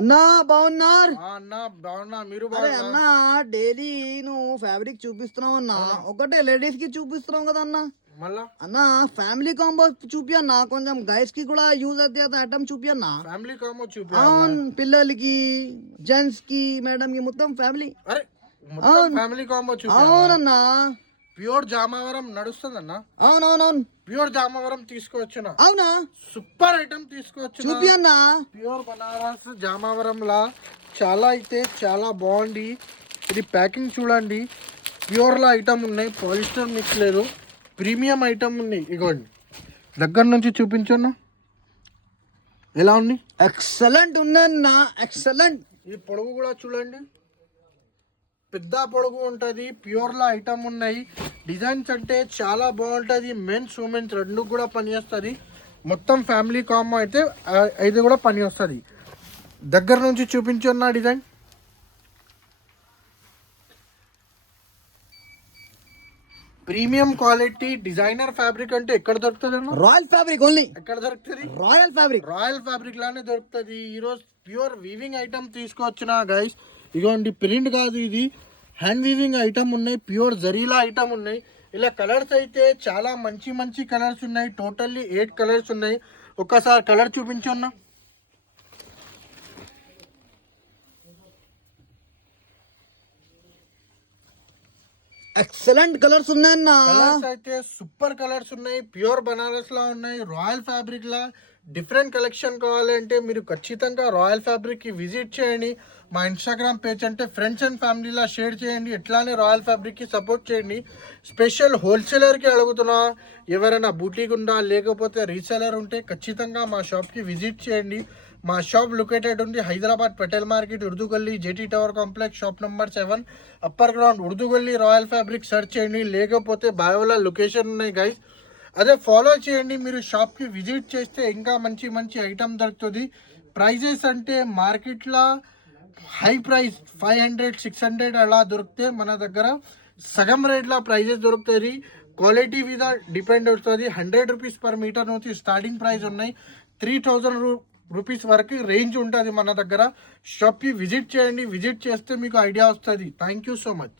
అన్నా బాగున్నారు? అన్న బాగున్నా, మీరు అరే బాగున్నా? అన్నా, డైలీ నువ్వు ఫ్యాబ్రిక్ చూపిస్తున్నావు అన్నా. ఒకటే లేడీస్ కి చూపిస్తున్నావు కదా అన్నా. మళ్ళా అన్నా ఫ్యామిలీ కాంబో చూపి అన్నా, కొంచెం గైస్ కి కూడా యూజ్ అయితే ఐటమ్ చూపి అన్నా. ఫ్యామిలీ కామో చూపి అన్న. అవును, పిల్లలకి, జెంట్స్ కి, మేడం కి, మొత్తం ఫ్యామిలీ. అరే మొత్తం అవును ఫ్యామిలీ కాంబో చూపి అన్న. అవునన్నా. ప్యూర్ జామావరం నడుస్తుందన్న. అవునవునవును. ప్యూర్ జామావరం తీసుకొచ్చిన అవునా? సూపర్ ఐటమ్ తీసుకొచ్చిన. చూపి అన్నా. ప్యూర్ బనారస్ జామావరం లా చాలా అయితే చాలా బాగుంది. ఇది ప్యాకింగ్ చూడండి, ప్యూర్ లా ఐటమ్ ఉన్నాయి, పాలిస్టర్ మిక్స్ లేదు, ప్రీమియం ఐటమ్ ఉన్నాయి. ఇగోండి దగ్గర నుంచి చూపించన్నా ఎలా ఉంది. ఎక్సలెంట్ ఉందన్నా, ఎక్సలెంట్. ఈ పొడవు కూడా చూడండి, పెద్ద పొడవు ఉంటుంది, ప్యూర్లా ఐటమ్ ఉన్నాయి. డిజైన్స్ అంటే చాలా బాగుంటుంది, మెన్స్ ఉమెన్స్ రెండు కూడా పని వస్తుంది. మొత్తం ఫ్యామిలీ కాంబో అయితే ఇది కూడా పని వస్తుంది. దగ్గర నుంచి చూపించున్న design premium quality designer fabric అంటే ఎక్కడ దొరుకుతుంది అన్న? Royal fabric only. ఎక్కడ దొరుకుతుంది? Royal fabric. రాయల్ ఫ్యాబ్రిక్ లానే దొరుకుతుంది. ఈరోజు ప్యూర్ వీవింగ్ ఐటమ్ తీసుకొచ్చిన గైస్. ఇగోండి ప్రింట్ కాదు, ఇది హ్యాండ్ వీవింగ్ ఐటమ్ ఉన్నాయి, ప్యూర్ జరీలా ఐటమ్ ఉన్నాయి. ఇలా కలర్స్ అయితే చాలా మంచి మంచి కలర్స్ ఉన్నాయి. టోటల్లీ 8 కలర్స్ ఉన్నాయి. ఒక్కసారి కలర్ చూపించన్నా. ఎక్సలెంట్ కలర్స్ ఉన్నాయన్నా. కలర్స్ అయితే సూపర్ కలర్స్ ఉన్నాయి, ప్యూర్ బనారస్ లా ఉన్నాయి, రాయల్ ఫ్యాబ్రిక్ లా. డిఫరెంట్ కలెక్షన్ కావాలంటే మీరు ఖచ్చితంగా రాయల్ ఫ్యాబ్రిక్ కి విజిట్ చేయండి. మా ఇన్స్టాగ్రామ్ పేజ్ అంటే ఫ్రెండ్స్ అండ్ ఫ్యామిలీలా షేర్ చేయండి. ఎట్లానే రాయల్ ఫ్యాబ్రిక్ కి సపోర్ట్ చేయండి. స్పెషల్ హోల్సేలర్ కి అడుగుతున్నా, ఎవరైనా బూటీక్ ఉందా లేకపోతే రీసేలర్ ఉంటే ఖచ్చితంగా మా షాప్ కి విజిట్ చేయండి. మా షాప్ లొకేటెడ్ ఉంది హైదరాబాద్ పటేల్ మార్కెట్, ఉర్దూ గల్లీ, JT tower complex, shop number 7, upper ground, Urdu గల్లీ, రాయల్ ఫ్యాబ్రిక్ సెర్చ్ చేయండి. లేకపోతే బయోలా లొకేషన్ ఉన్నాయి గైస్, అదే ఫాలో చేయండి. మీరు షాప్కి విజిట్ చేస్తే ఇంకా మంచి మంచి ఐటమ్ దొరుకుతుంది. ప్రైజెస్ అంటే మార్కెట్లో హై ప్రైస్ 500, 600 అలా దొరికితే మన దగ్గర సగం రేట్ల ప్రైజెస్ దొరుకుతుంది. క్వాలిటీ మీద డిపెండ్ అవుతుంది. 100 రూపీస్ పర్ మీటర్ నుంచి స్టార్టింగ్ ప్రైస్ ఉన్నాయి. 3000 రూపీస్ వరకు రేంజ్ ఉంటుంది మన దగ్గర. షాప్కి విజిట్ చేయండి, విజిట్ చేస్తే మీకు ఐడియా వస్తుంది. Thank you so much.